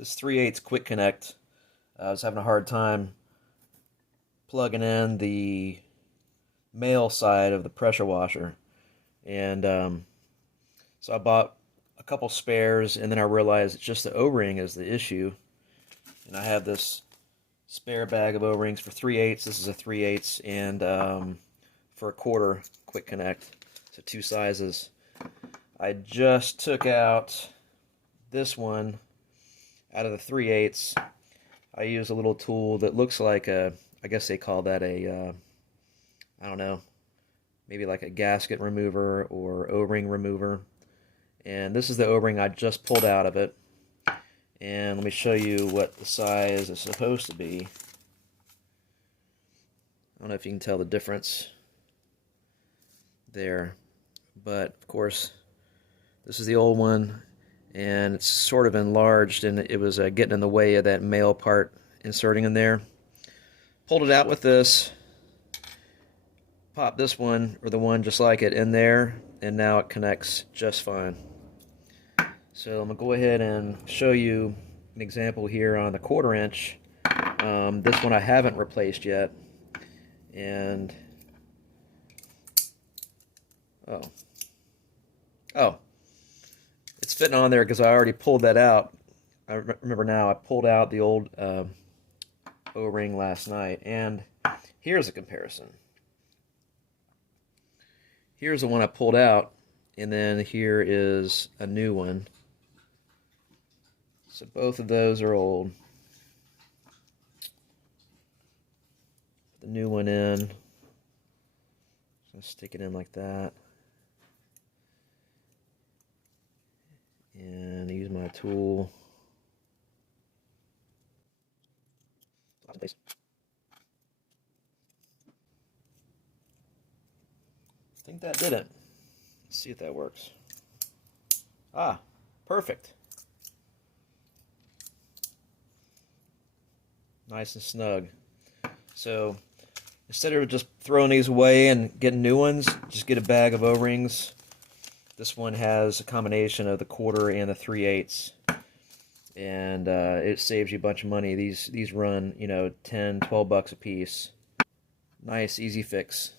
This 3/8 quick connect, I was having a hard time plugging in the male side of the pressure washer, and so I bought a couple spares, and then I realized it's just the O-ring is the issue. And I have this spare bag of O-rings for 3/8. This is a 3/8, and for a 1/4 quick connect, so 2 sizes. I just took out this one out of the 3/8. I use a little tool that looks like a, I guess they call that a, I don't know, maybe like a gasket remover or O-ring remover. And this is the O-ring I just pulled out of it. And let me show you what the size is supposed to be. I don't know if you can tell the difference there, but of course this is the old one, and it's sort of enlarged, and it was getting in the way of that male part inserting in there. Pulled it out with this, popped this one, or the one just like it, in there, and now it connects just fine. So I'm going to go ahead and show you an example here on the 1/4 inch. This one I haven't replaced yet, and oh, it's fitting on there because I already pulled that out. I remember now, I pulled out the old O-ring last night, and here's a comparison. Here's the one I pulled out, and then here is a new one. So both of those are old. Put the new one in. Just stick it in like that. And use my tool. I think that did it. Let's see if that works. Ah, perfect. Nice and snug. So instead of just throwing these away and getting new ones, just get a bag of O-rings. This one has a combination of the 1/4 and the 3/8, and it saves you a bunch of money. These run, you know, $10, $12 a piece. Nice, easy fix.